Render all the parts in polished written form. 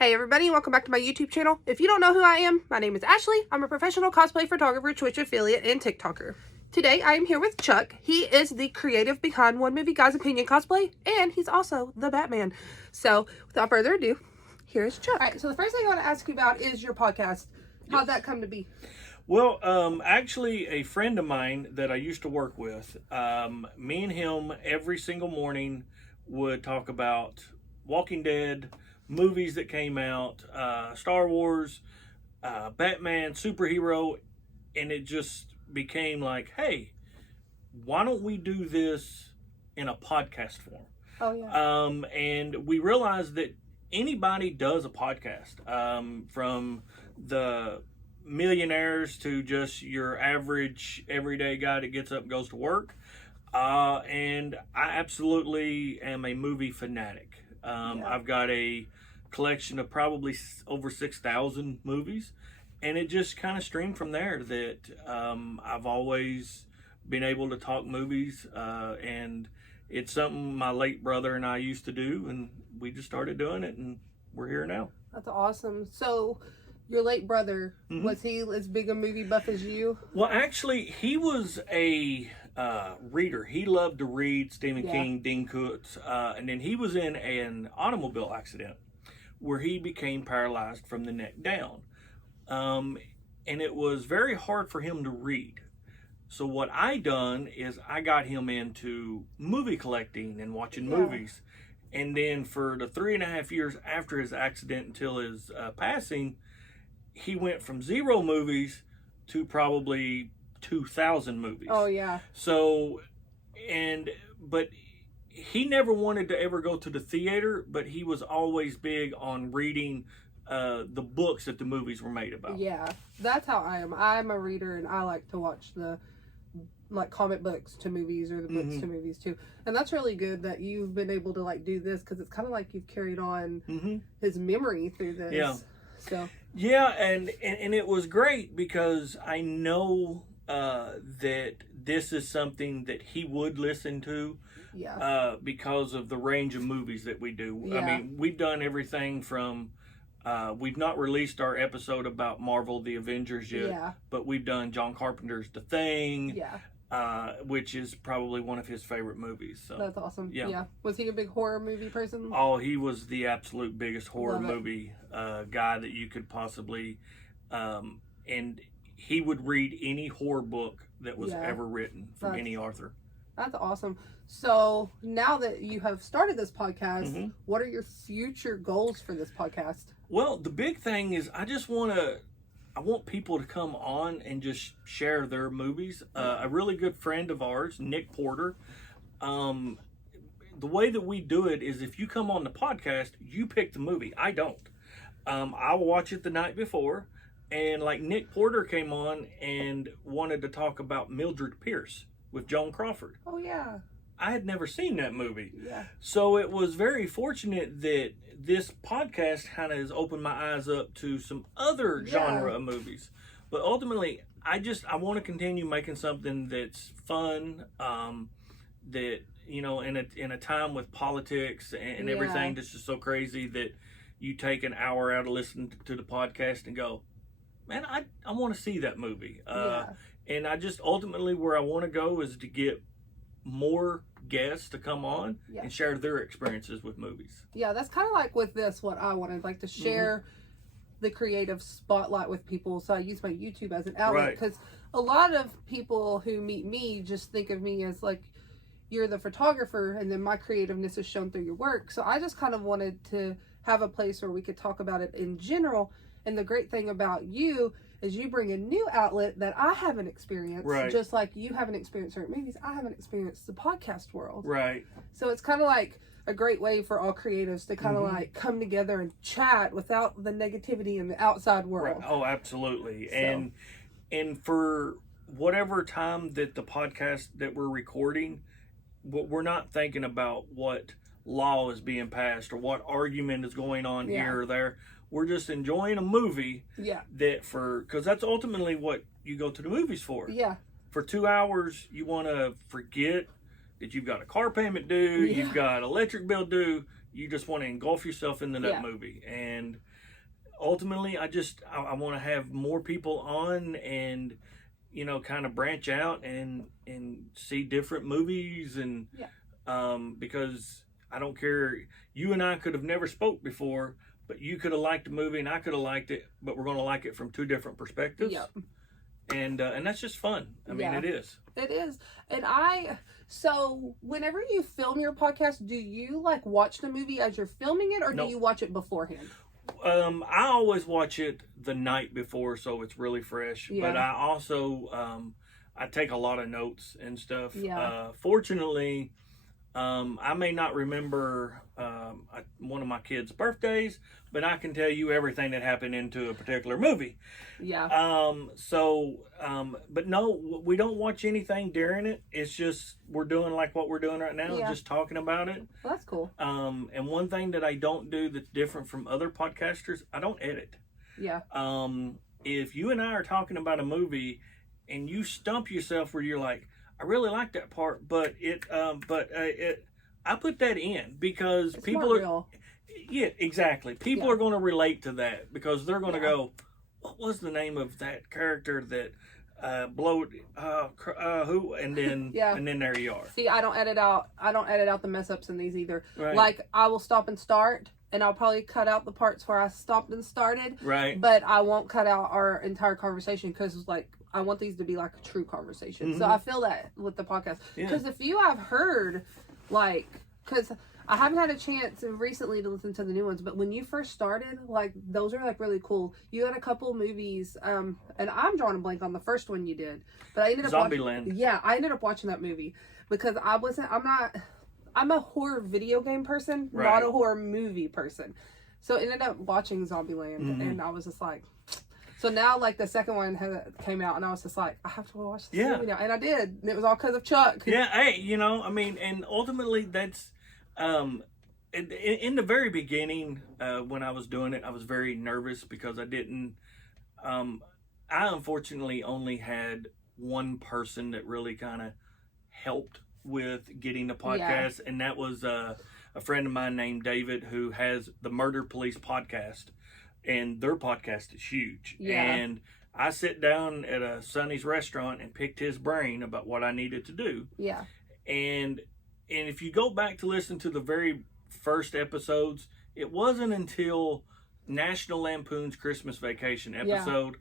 Hey everybody, welcome back to my YouTube channel. If you don't know who I am, my name is Ashley. I'm a professional cosplay photographer, Twitch affiliate, and TikToker. Today I am here with Chuck. He is the creative behind One Movie Guy's Opinion Cosplay, and he's also the Batman. So without further ado, here's Chuck. Alright, so the first thing I want to ask you about is your podcast. How'd that come to be? Well, actually, a friend of mine that I used to work with, me and him every single morning would talk about Walking Dead, movies that came out, Star Wars, Batman, superhero, and it just became like, hey, why don't we do this in a podcast form? Oh, yeah. And we realized that anybody does a podcast, from the millionaires to just your average everyday guy that gets up and goes to work. And I absolutely am a movie fanatic. I've got a collection of probably over 6,000 movies, and it just kind of streamed from there that I've always been able to talk movies, and it's something my late brother and I used to do, and we just started doing it, and we're here now. That's awesome. So your late brother, was he as big a movie buff as you? Well, actually, he was a reader. He loved to read Stephen King, Dean Koontz, and then he was in an automobile accident where he became paralyzed from the neck down. And it was very hard for him to read. So what I done is I got him into movie collecting and watching movies. And then for the 3.5 years after his accident until his passing, he went from 0 movies to probably 2,000 movies. Oh, yeah. So, but he never wanted to ever go to the theater, but he was always big on reading the books that the movies were made about. Yeah, that's how I am. I'm a reader, and I like to watch the comic books to movies, or the books to movies too. And that's really good that you've been able to do this, because it's kind of like you've carried on his memory through this. Yeah. So. Yeah, and it was great because I know that this is something that he would listen to. Yeah. Because of the range of movies that we do. Yeah. I mean, we've done everything from, we've not released our episode about Marvel, the Avengers yet, but we've done John Carpenter's The Thing, which is probably one of his favorite movies. So that's awesome. Yeah. Was he a big horror movie person? Oh, he was the absolute biggest horror movie guy that you could possibly, and he would read any horror book that was ever written from any author. That's awesome. So now that you have started this podcast, what are your future goals for this podcast? Well, the big thing is I want people to come on and just share their movies. A really good friend of ours, Nick Porter, the way that we do it is if you come on the podcast, you pick the movie. I don't. I'll watch it the night before. And like Nick Porter came on and wanted to talk about Mildred Pierce with Joan Crawford. Oh, yeah. I had never seen that movie. Yeah. So it was very fortunate that this podcast kind of has opened my eyes up to some other genre of movies. But ultimately, I want to continue making something that's fun, that, you know, in a time with politics and everything that's just so crazy that you take an hour out to listen to the podcast and go, man, I want to see that movie. And I just ultimately where I want to go is to get more guests to come on and share their experiences with movies. Yeah, that's kind of like with this, what I wanted, to share the creative spotlight with people. So I use my YouTube as an outlet, because a lot of people who meet me just think of me as you're the photographer, and then my creativeness is shown through your work. So I just kind of wanted to have a place where we could talk about it in general. And the great thing about you is you bring a new outlet that I haven't experienced. Right. Just like you haven't experienced certain movies, I haven't experienced the podcast world. Right. So it's kind of like a great way for all creatives to kind of come together and chat without the negativity in the outside world. Right. Oh, absolutely. So. And for whatever time that the podcast that we're recording, we're not thinking about what law is being passed or what argument is going on here or there. We're just enjoying a movie. Yeah. Because that's ultimately what you go to the movies for. Yeah. For 2 hours, you want to forget that you've got a car payment due, you've got electric bill due. You just want to engulf yourself into that movie. And ultimately, I want to have more people on and, you know, kind of branch out and see different movies and, because I don't care. You and I could have never spoke before, but you could have liked the movie and I could have liked it, but we're going to like it from two different perspectives. Yep. And that's just fun. I mean, it is. It is. And so whenever you film your podcast, do you like watch the movie as you're filming it, or do you watch it beforehand? I always watch it the night before, so it's really fresh. Yeah. But I also, I take a lot of notes and stuff. Yeah. Fortunately, I may not remember one of my kids' birthdays, but I can tell you everything that happened into a particular movie. Yeah. But no, we don't watch anything during it. It's just we're doing like what we're doing right now, just talking about it. Well, that's cool. And one thing that I don't do that's different from other podcasters, I don't edit. Yeah. If you and I are talking about a movie and you stump yourself where you're like, I really like that part, but I put that in because it's people are real. Yeah, exactly. People are going to relate to that because they're going to go, what was the name of that character that who, and then and then there you are. See, I don't edit out the mess ups in these either. Right. Like I will stop and start, and I'll probably cut out the parts where I stopped and started. Right. But I won't cut out our entire conversation because like I want these to be like a true conversation. Mm-hmm. So I feel that with the podcast. Because if you have heard, like, because I haven't had a chance recently to listen to the new ones, but when you first started, like, those are like really cool. You had a couple movies, and I'm drawing a blank on the first one you did, but I ended up Zombieland. I ended up watching that movie because I'm a horror video game person, not a horror movie person. So I ended up watching Zombieland, and I was just like, so now, like, the second one came out, and I was just like, I have to watch this movie now. And I did. And it was all because of Chuck. Yeah, hey, you know, I mean, and ultimately that's, in the very beginning, when I was doing it, I was very nervous because I didn't, I unfortunately only had one person that really kind of helped with getting the podcast, and that was a friend of mine named David, who has the Murder Police podcast. And their podcast is huge. Yeah. And I sit down at a Sonny's restaurant and picked his brain about what I needed to do. Yeah. And if you go back to listen to the very first episodes, it wasn't until National Lampoon's Christmas Vacation episode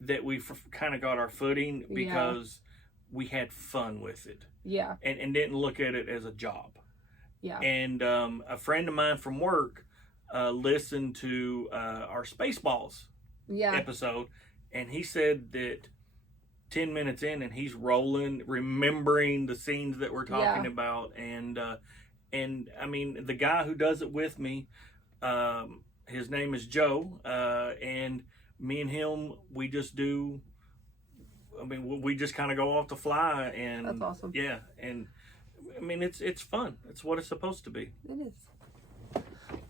that we kind of got our footing because we had fun with it. Yeah. And didn't look at it as a job. Yeah. And a friend of mine from work listened to our Spaceballs episode, and he said that 10 minutes in and he's rolling, remembering the scenes that we're talking about, and I mean, the guy who does it with me, his name is Joe, and me and him, we just do, I mean, we just kind of go off the fly, and that's awesome. Yeah, and I mean, it's fun. It's what it's supposed to be. It is.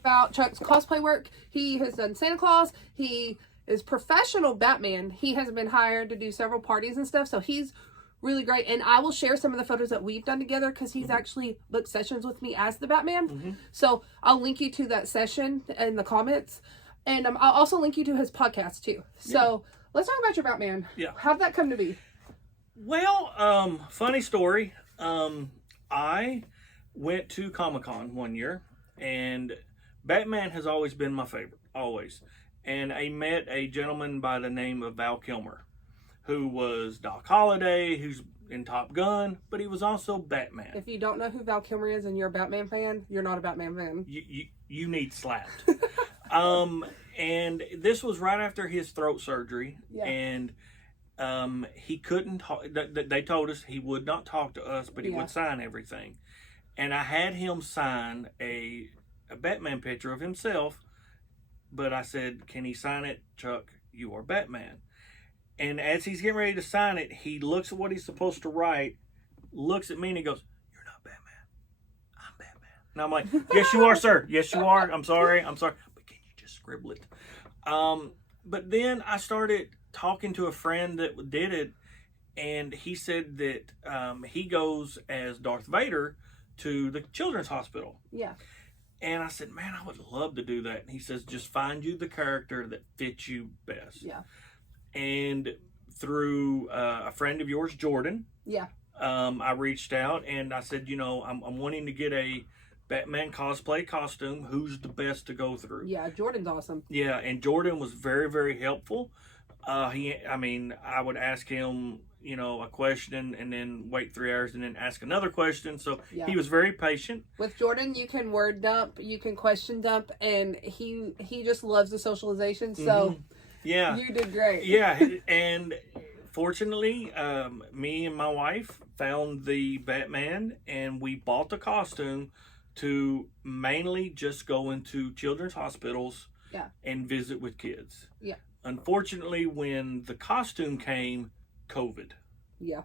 About Chuck's cosplay work, he has done Santa Claus, he is professional Batman, he has been hired to do several parties and stuff, so he's really great. And I will share some of the photos that we've done together because he's actually booked sessions with me as the Batman. So I'll link you to that session in the comments, and I'll also link you to his podcast too. So let's talk about your Batman. How did that come to be? Well, funny story. I went to Comic-Con one year, and Batman has always been my favorite, always. And I met a gentleman by the name of Val Kilmer, who was Doc Holliday, who's in Top Gun, but he was also Batman. If you don't know who Val Kilmer is and you're a Batman fan, you're not a Batman fan. You need slapped. And this was right after his throat surgery, and he couldn't talk. They told us he would not talk to us, but he would sign everything. And I had him sign a Batman picture of himself, but I said, can he sign it? Chuck, you are Batman. And as he's getting ready to sign it, he looks at what he's supposed to write, looks at me, and he goes, you're not Batman. I'm Batman. And I'm like, yes, you are, sir. Yes, you are. I'm sorry. But can you just scribble it? But then I started talking to a friend that did it, and he said that he goes as Darth Vader to the children's hospital. Yeah. And I said, man, I would love to do that. And he says, just find you the character that fits you best. Yeah. And through a friend of yours, Jordan, yeah, I reached out and I said, you know, I'm wanting to get a Batman cosplay costume. Who's the best to go through? Yeah, Jordan's awesome. Yeah, and Jordan was very, very helpful. I would ask him, you know, a question and then wait 3 hours and then ask another question. So he was very patient. With Jordan, you can word dump, you can question dump, and he just loves the socialization. So yeah, you did great. Yeah, and fortunately, me and my wife found the Batman, and we bought the costume to mainly just go into children's hospitals and visit with kids. Yeah. Unfortunately, when the costume came, COVID. Yeah.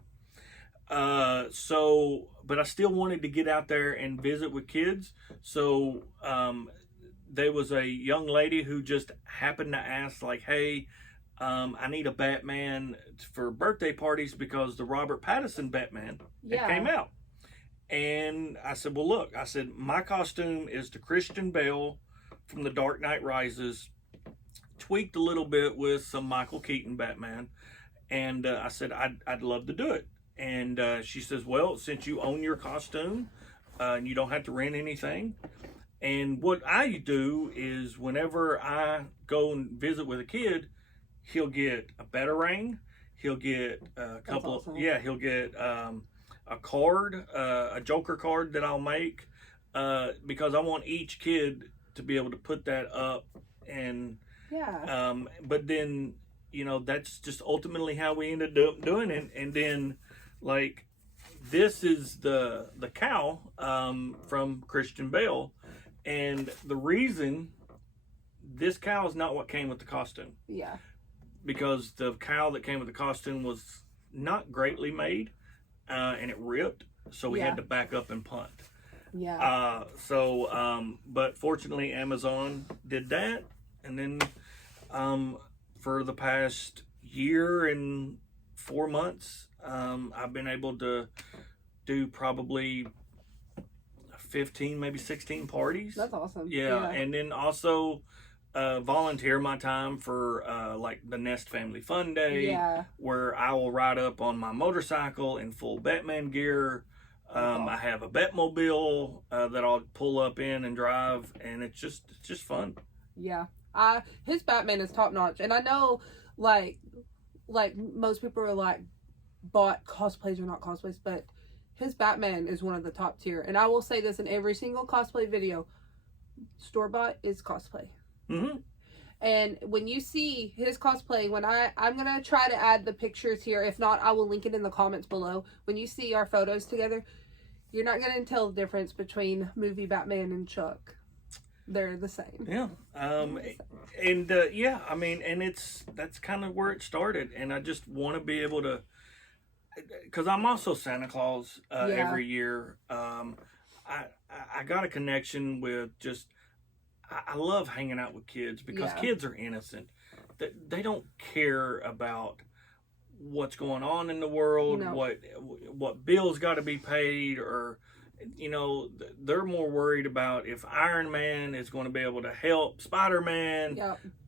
But I still wanted to get out there and visit with kids. So, there was a young lady who just happened to ask, like, hey, I need a Batman for birthday parties because the Robert Pattinson Batman came out. And I said, well, look, I said, my costume is the Christian Bale from The Dark Knight Rises, tweaked a little bit with some Michael Keaton Batman. And I said, I'd love to do it. And she says, well, since you own your costume, and you don't have to rent anything. And what I do is whenever I go and visit with a kid, he'll get a Batarang. He'll get a couple awesome. He'll get a card, a Joker card that I'll make, because I want each kid to be able to put that up. And but then, you know, that's just ultimately how we ended up doing it. And then, like, this is the cow from Christian Bale, and the reason this cow is not what came with the costume. Yeah. Because the cow that came with the costume was not greatly made, and it ripped, so we had to back up and punt. Yeah. But fortunately, Amazon did that, and then for the past year and 4 months, I've been able to do probably 15, maybe 16 parties. That's awesome. Yeah. And then also volunteer my time for like the Nest Family Fun Day, where I will ride up on my motorcycle in full Batman gear. I have a Batmobile that I'll pull up in and drive, and it's just fun. Yeah. His Batman is top notch, and I know like most people are like, bought cosplays or not cosplays, but his Batman is one of the top tier. And I will say this in every single cosplay video: store-bought is cosplay. Mm-hmm. And when you see his cosplay, when I'm gonna try to add the pictures here. If not, I will link it in the comments below. When you see our photos together, you're not gonna tell the difference between movie Batman and Chuck. They're the same. Yeah. And I mean, and that's kind of where it started. And I just want to be able to, because I'm also Santa Claus every year. I got a connection with just, I love hanging out with kids because kids are innocent. They don't care about what's going on in the world, what bills got to be paid, or, you know, they're more worried about if Iron Man is going to be able to help Spider-Man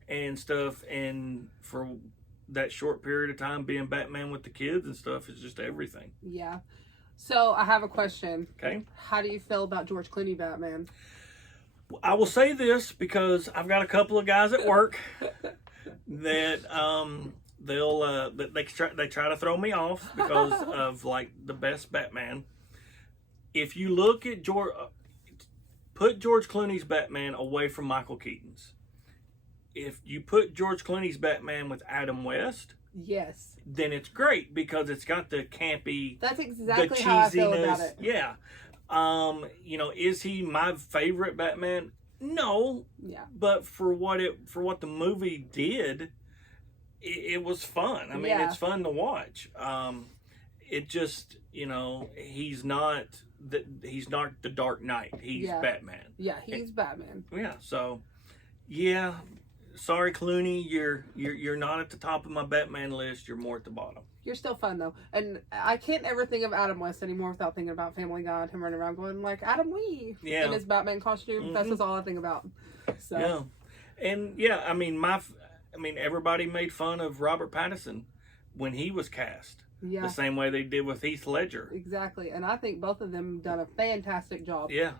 and stuff. And for that short period of time, being Batman with the kids and stuff is just everything. Yeah. So I have a question. Okay. How do you feel about George Clooney Batman? I will say this because I've got a couple of guys at work that they try to throw me off because of like the best Batman. If you look at put George Clooney's Batman away from Michael Keaton's. If you put George Clooney's Batman with Adam West, then it's great because it's got the campy, that's exactly how I feel about it. Yeah. You know, is he my favorite Batman? No. Yeah. But for what the movie did, it was fun. I mean, it's fun to watch. It just, you know, he's not the Dark Knight. He's Batman. Yeah, he's Batman. Yeah. So, yeah. sorry, Clooney, you're not at the top of my Batman list. You're more at the bottom. You're still fun though, and I can't ever think of Adam West anymore without thinking about Family Guy and him running around going like Adam Wee in his Batman costume. That's just all I think about. So. Yeah, and I mean everybody made fun of Robert Pattinson when he was cast. Yeah. The same way they did with Heath Ledger. Exactly, and I think both of them done a fantastic job. Yeah,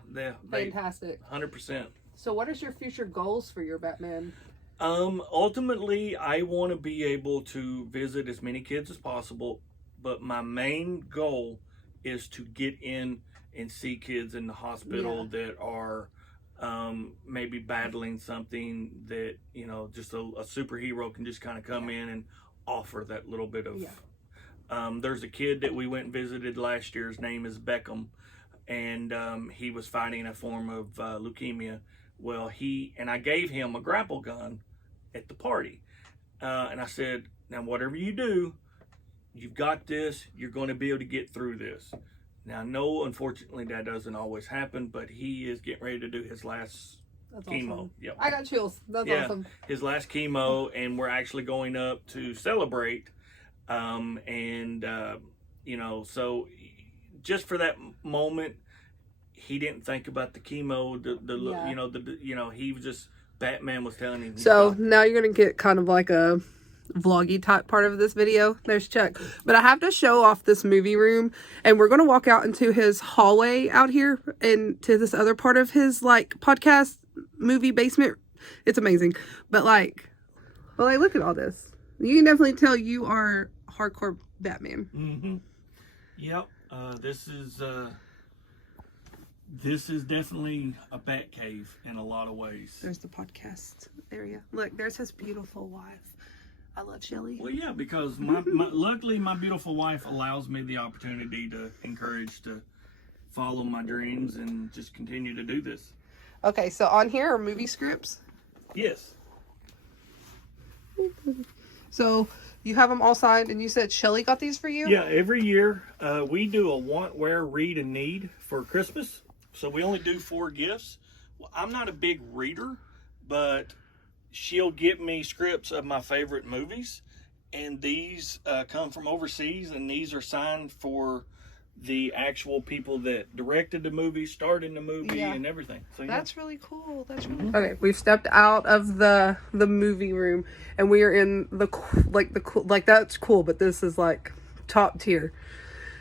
fantastic. 100%. So, what is your future goals for your Batman? Ultimately, I want to be able to visit as many kids as possible, but my main goal is to get in and see kids in the hospital that are maybe battling something that, just a superhero can just kind of come in and offer that little bit of... there's a kid that we went and visited last year. His name is Beckham, and he was fighting a form of leukemia. Well, I gave him a grapple gun at the party. And I said, now whatever you do, you've got this, you're going to be able to get through this. Now, no, unfortunately, that doesn't always happen, but he is getting ready to do his last chemo. Awesome. Yep. I got chills. That's awesome. His last chemo, and we're actually going up to celebrate. So just for that moment, he didn't think about the chemo, he was just, Batman was telling him. So now you're going to get kind of like a vloggy type part of this video. There's Chuck. But I have to show off this movie room, and we're going to walk out into his hallway out here and to this other part of his podcast movie basement. It's amazing. But look at all this. You can definitely tell you are hardcore Batman. Mm-hmm. Yep. This is definitely a bat cave in a lot of ways. There's the podcast area. Look, there's his beautiful wife. I love Shelly. Well, yeah, because luckily my beautiful wife allows me the opportunity to encourage to follow my dreams and just continue to do this. Okay, so on here are movie scripts. Yes. So you have them all signed, and you said Shelly got these for you? Yeah, every year we do a want, wear, read, and need for Christmas. So we only do 4 gifts. Well, I'm not a big reader, but she'll get me scripts of my favorite movies, and these come from overseas, and these are signed for the actual people that directed the movie, starred in the movie, and everything. So that's really cool. That's really cool. Okay, we've stepped out of the movie room, and we are in the that's cool, but this is top tier.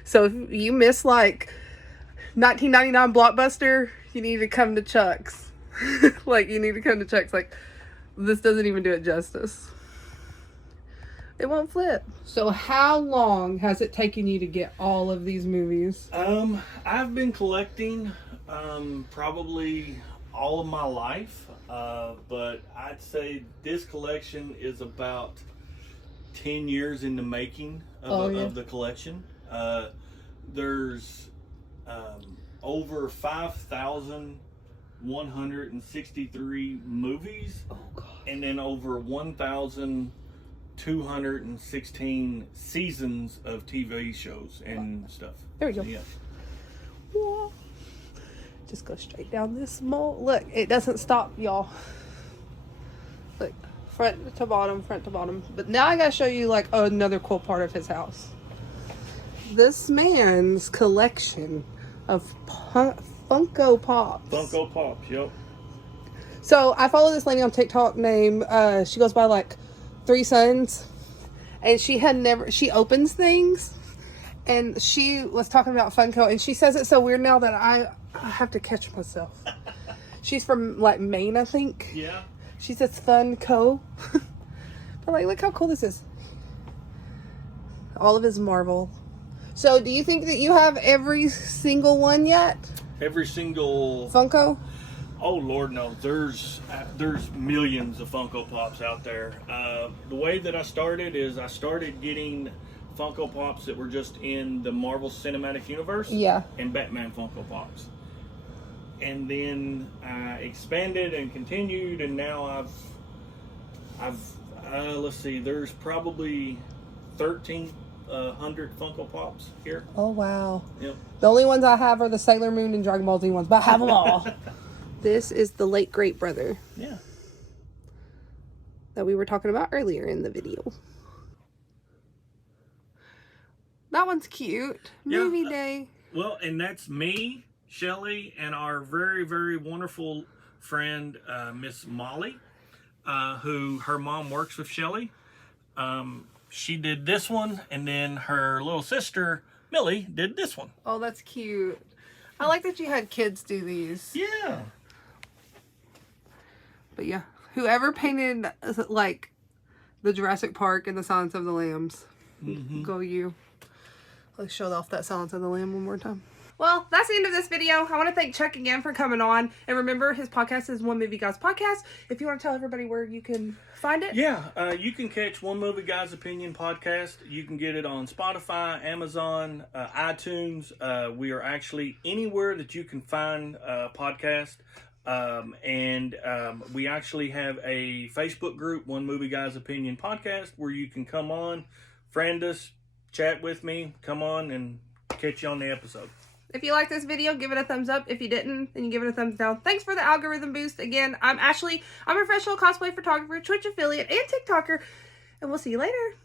So if you miss 1999 Blockbuster, you need to come to Chuck's. You need to come to Chuck's. This doesn't even do it justice. It won't flip. So how long has it taken you to get all of these movies? I've been collecting probably all of my life, but I'd say this collection is about 10 years in the making of the collection. There's over 5,163 movies, and then over 1,216 seasons of TV shows and stuff. There we go. Yeah. Whoa. Just go straight down this mall. Look, it doesn't stop, y'all. Look, front to bottom. But now I gotta show you another cool part of his house. This man's collection of Funko Pops. Funko Pops, yep. So I follow this lady on TikTok named, she goes by 3 Sons, and she opens things, and she was talking about Funko, and she says it's so weird now that I have to catch myself. She's from Maine, I think. Yeah. She says Funko. But look how cool this is. All of his Marvel. So do you think that you have every single one yet? Every single Funko? Oh Lord, no! There's millions of Funko Pops out there. The way that I started is I started getting Funko Pops that were just in the Marvel Cinematic Universe, and Batman Funko Pops, and then I expanded and continued, and now I've let's see, there's probably 1,300 Funko Pops here. Oh wow! Yep. The only ones I have are the Sailor Moon and Dragon Ball Z ones, but I have them all. This is the late great brother. Yeah. that we were talking about earlier in the video. That one's cute. Movie day. Well, and that's me, Shelly, and our very, very wonderful friend, Miss Molly, who her mom works with Shelly. She did this one, and then her little sister, Millie, did this one. Oh, that's cute. I like that you had kids do these. Yeah. But yeah, whoever painted, like, the Jurassic Park and the Silence of the Lambs, go you. Let's show off that Silence of the Lamb one more time. Well, that's the end of this video. I want to thank Chuck again for coming on. And remember, his podcast is One Movie Guys Podcast. If you want to tell everybody where you can find it. Yeah, you can catch One Movie Guy's Opinion podcast. You can get it on Spotify, Amazon, iTunes. We are actually anywhere that you can find a podcast. We actually have a Facebook group, One Movie Guy's Opinion podcast, where you can come on, friend us, chat with me, come on, and catch you on the episode. If you like this video, give it a thumbs up. If you didn't, then you give it a thumbs down. Thanks for the algorithm boost. Again, I'm Ashley. I'm a professional cosplay photographer, Twitch affiliate, and TikToker. And we'll see you later.